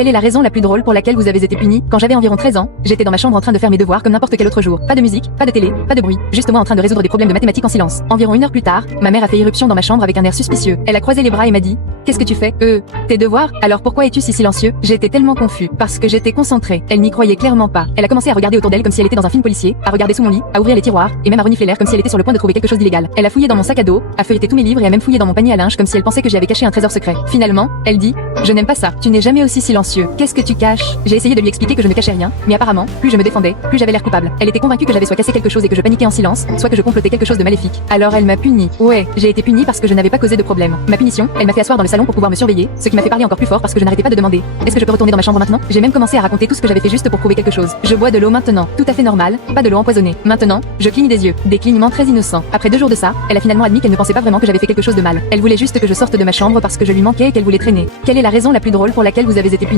Quelle est la raison la plus drôle pour laquelle vous avez été puni? Quand j'avais environ 13 ans, j'étais dans ma chambre en train de faire mes devoirs comme n'importe quel autre jour. Pas de musique, pas de télé, pas de bruit, juste moi en train de résoudre des problèmes de mathématiques en silence. Environ 1 heure plus tard, ma mère a fait irruption dans ma chambre avec un air suspicieux. Elle a croisé les bras et m'a dit: qu'est-ce que tu fais? Tes devoirs? Alors pourquoi es-tu si silencieux? J'étais tellement confus, parce que j'étais concentrée. Elle n'y croyait clairement pas. Elle a commencé à regarder autour d'elle comme si elle était dans un film policier, à regarder sous mon lit, à ouvrir les tiroirs, et même à renifler l'air comme si elle était sur le point de trouver quelque chose d'illégal. Elle a fouillé dans mon sac à dos, a feuilleté tous mes livres et a même fouillé dans mon panier à linge comme si elle pensait que j'y avais caché un trésor secret. Finalement, elle dit: je n'aime pas ça. Tu n'es jamais aussi silencieux. Qu'est-ce que tu caches? J'ai essayé de lui expliquer que je ne cachais rien, mais apparemment, plus je me défendais, plus j'avais l'air coupable. Elle était convaincue que j'avais soit cassé quelque chose et que je paniquais en silence, soit que je complotais quelque chose de maléfique. Alors elle m'a puni. Ouais, j'ai été punie parce que je n'avais pas causé de problème. Ma punition, elle m'a fait asseoir dans le salon pour pouvoir me surveiller, ce qui m'a fait parler encore plus fort parce que je n'arrêtais pas de demander: est-ce que je peux retourner dans ma chambre maintenant? J'ai même commencé à raconter tout ce que j'avais fait juste pour prouver quelque chose. Je bois de l'eau maintenant, tout à fait normal, pas de l'eau empoisonnée. Maintenant, je cligne des yeux, des clignements très innocents. Après 2 jours de ça, elle a finalement admis qu'elle ne pensait pas vraiment que j'avais fait quelque chose de mal. Elle voulait juste que je sorte de ma chambre parce que je lui manquais et qu'elle voulait traîner. Quelle est la raison la plus drôle pour laquelle vous avez été puni?